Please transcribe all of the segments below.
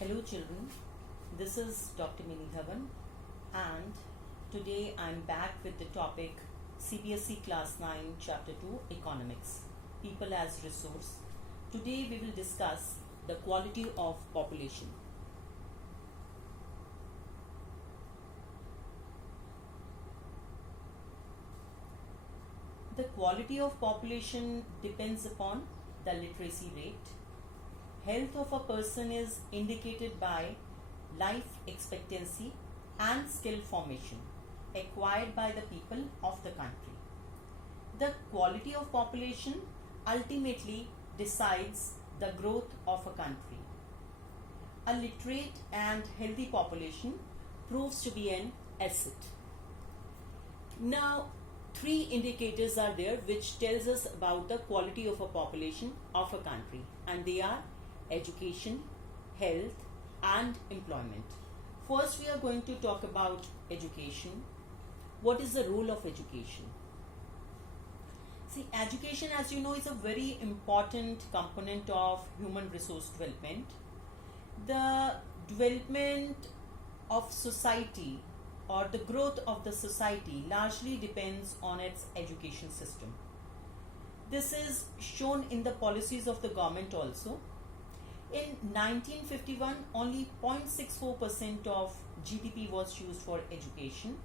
Hello children, this is Dr. Mini Dhawan and today I'm back with the topic CBSE Class 9 Chapter 2 Economics, People as Resource. Today we will discuss the quality of population. The quality of population depends upon the literacy rate. Health of a person is indicated by life expectancy and skill formation acquired by the people of the country. The quality of population ultimately decides the growth of a country. A literate and healthy population proves to be an asset. Now, three indicators are there which tells us about the quality of a population of a country, and they are education, health and employment. First, we are going to talk about education. What is the role of education? See, education, as you know, is a very important component of human resource development. The development of society or the growth of the society largely depends on its education system. This is shown in the policies of the government also. In 1951, only 0.64% of GDP was used for education,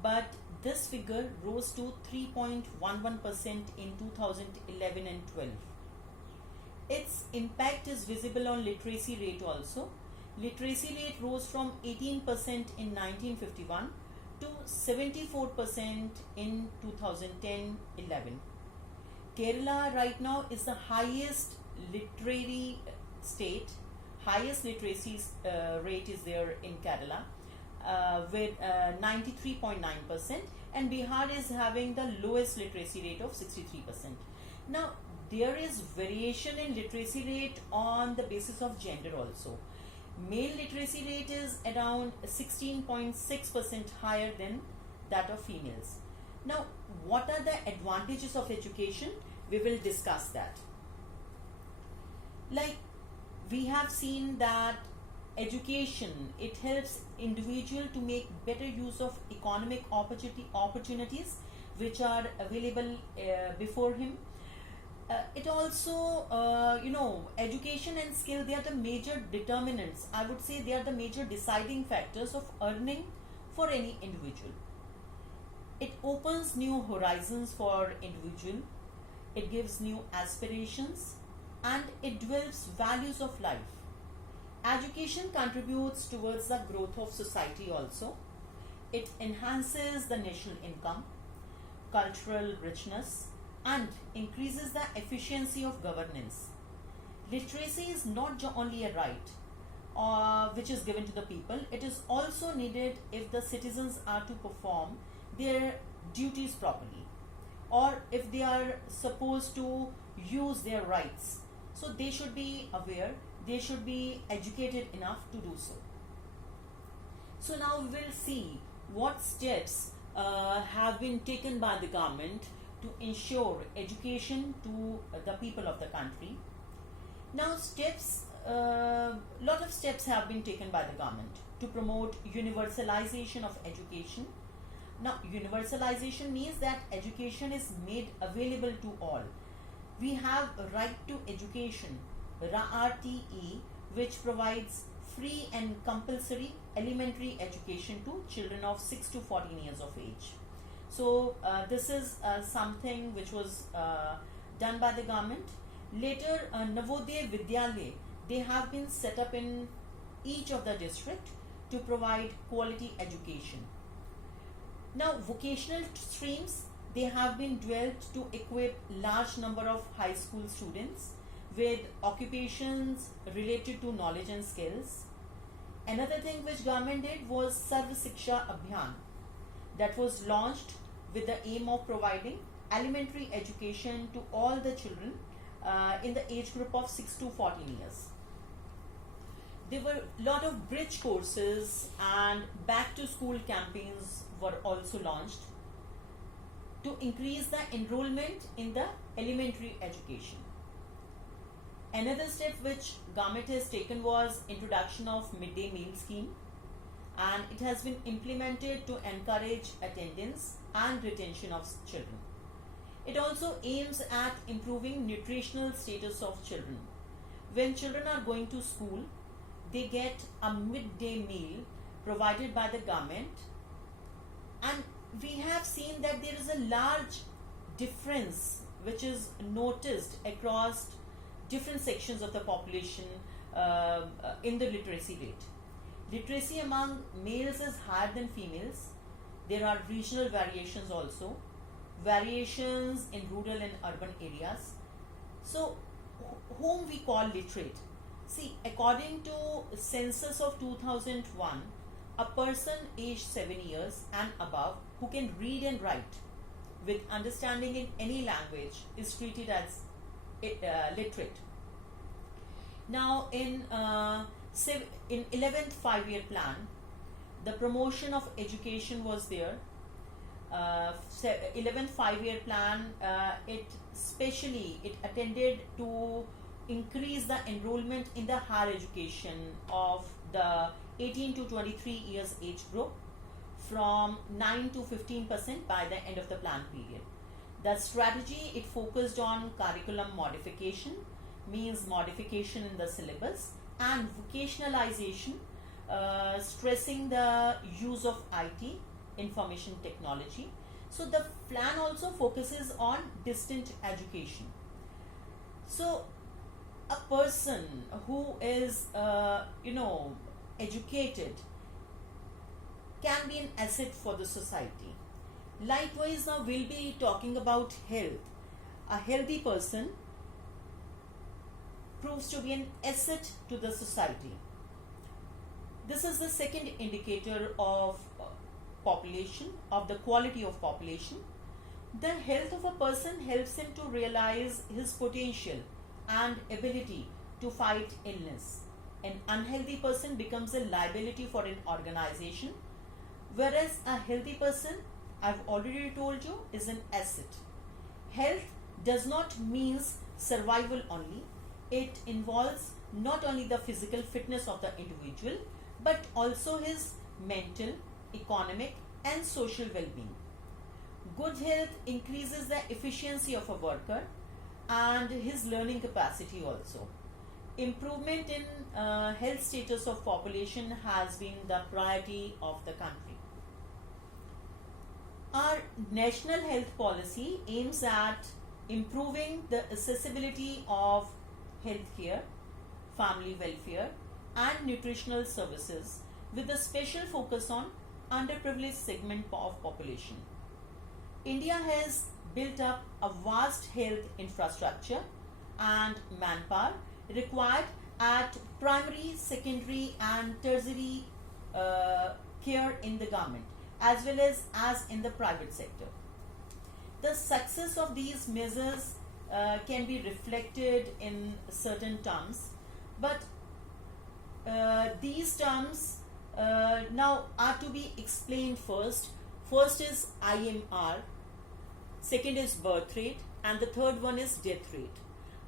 but this figure rose to 3.11% in 2011 and 12. Its impact is visible on literacy rate also. Literacy rate rose from 18% in 1951 to 74% in 2010-11. Kerala right now is the highest literary state. Highest literacy rate is there in Kerala with 93.9%, and Bihar is having the lowest literacy rate of 63%. Now, there is variation in literacy rate on the basis of gender also. Male literacy rate is around 16.6% higher than that of females. Now, what are the advantages of education? We will discuss that. Like, we have seen that education, it helps individual to make better use of economic opportunities which are available before him. It also, education and skill, they are the major determinants. I would say they are the major deciding factors of earning for any individual. It opens new horizons for individual. It gives new aspirations and it develops values of life. Education contributes towards the growth of society also. It enhances the national income, cultural richness, and increases the efficiency of governance. Literacy is not only a right which is given to the people, it is also needed if the citizens are to perform their duties properly, or if they are supposed to use their rights. So they should be aware, they should be educated enough to do so. So now we will see what steps have been taken by the government to ensure education to the people of the country. Now lot of steps have been taken by the government to promote universalization of education. Now, universalization means that education is made available to all. We have a right to education, RTE, which provides free and compulsory elementary education to children of 6 to 14 years of age. So, this is something which was done by the government. Later, Navodaya Vidyalaya, they have been set up in each of the district to provide quality education. Now, vocational streams, they have been developed to equip large number of high school students with occupations related to knowledge and skills. Another thing which government did was Sarva Shiksha Abhiyan, that was launched with the aim of providing elementary education to all the children in the age group of 6 to 14 years. There were a lot of bridge courses and back to school campaigns were also launched to increase the enrollment in the elementary education. Another step which government has taken was introduction of midday meal scheme, and it has been implemented to encourage attendance and retention of children. It also aims at improving nutritional status of children. When children are going to school, they get a midday meal provided by the government, and we have seen that there is a large difference which is noticed across different sections of the population in the literacy rate. Literacy among males is higher than females. There are regional variations also, variations in rural and urban areas. So, whom we call literate? See, according to census of 2001, a person aged 7 years and above who can read and write with understanding in any language is treated as literate. Now, in 11th 5-year plan, the promotion of education was there. 11th 5-year plan, it attended to increase the enrollment in the higher education of the 18 to 23 years age group from 9 to 15% by the end of the plan period. The strategy, it focused on curriculum modification, means modification in the syllabus, and vocationalization, stressing the use of IT, information technology. So the plan also focuses on distant education. So a person who is educated can be an asset for the society. Likewise, now we'll be talking about health. A healthy person proves to be an asset to the society. This is the second indicator of population, of the quality of population. The health of a person helps him to realize his potential and ability to fight illness. An unhealthy person becomes a liability for an organization, whereas a healthy person, I've already told you, is an asset. Health does not mean survival only. It involves not only the physical fitness of the individual, but also his mental, economic, and social well-being. Good health increases the efficiency of a worker and his learning capacity also. Improvement in health status of population has been the priority of the country. Our national health policy aims at improving the accessibility of healthcare, family welfare, and nutritional services with a special focus on underprivileged segment of population. India has built up a vast health infrastructure and manpower required at primary, secondary, and tertiary care in the government as well as in the private sector. The success of these measures can be reflected in certain terms, but these terms now are to be explained first. First is IMR, second is birth rate, and the third one is death rate.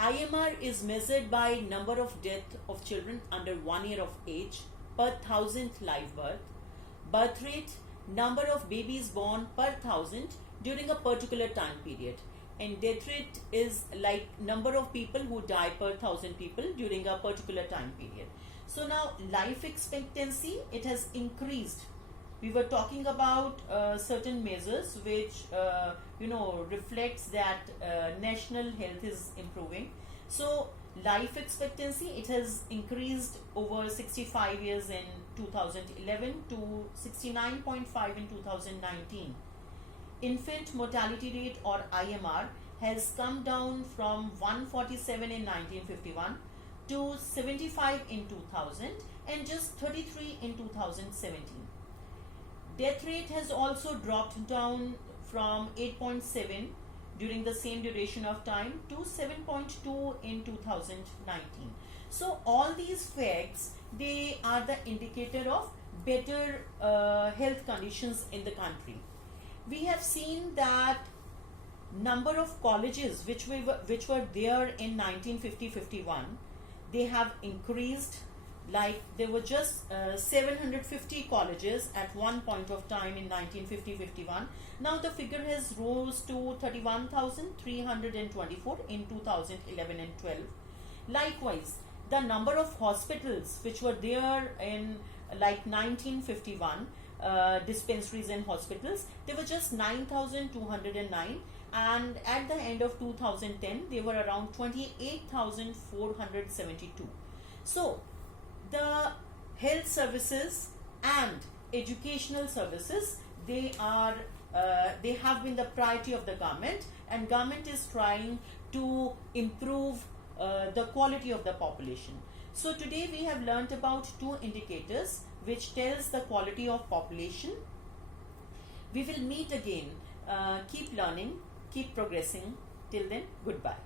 IMR is measured by number of death of children under 1 year of age per 1,000 live birth. Birth rate, number of babies born per 1,000 during a particular time period. And death rate is like number of people who die per 1,000 people during a particular time period. So now life expectancy, it has increased. We were talking about certain measures which reflects that national health is improving. So life expectancy, it has increased over 65 years in 2011 to 69.5 in 2019. Infant mortality rate, or IMR, has come down from 147 in 1951 to 75 in 2000 and just 33 in 2017. Death rate has also dropped down from 8.7 during the same duration of time to 7.2 in 2019. So all these facts, they are the indicator of better health conditions in the country. We have seen that number of colleges which were there in 1950-51, they have increased. Like there were just 750 colleges at one point of time in 1950-51. Now the figure has rose to 31,324 in 2011 and 12. Likewise, the number of hospitals which were there in like 1951, dispensaries and hospitals, they were just 9,209, and at the end of 2010 they were around 28,472. So the health services and educational services, they have been the priority of the government, and government is trying to improve the quality of the population. So today we have learnt about two indicators which tells the quality of population. We will meet again. Keep learning, keep progressing. Till then, goodbye.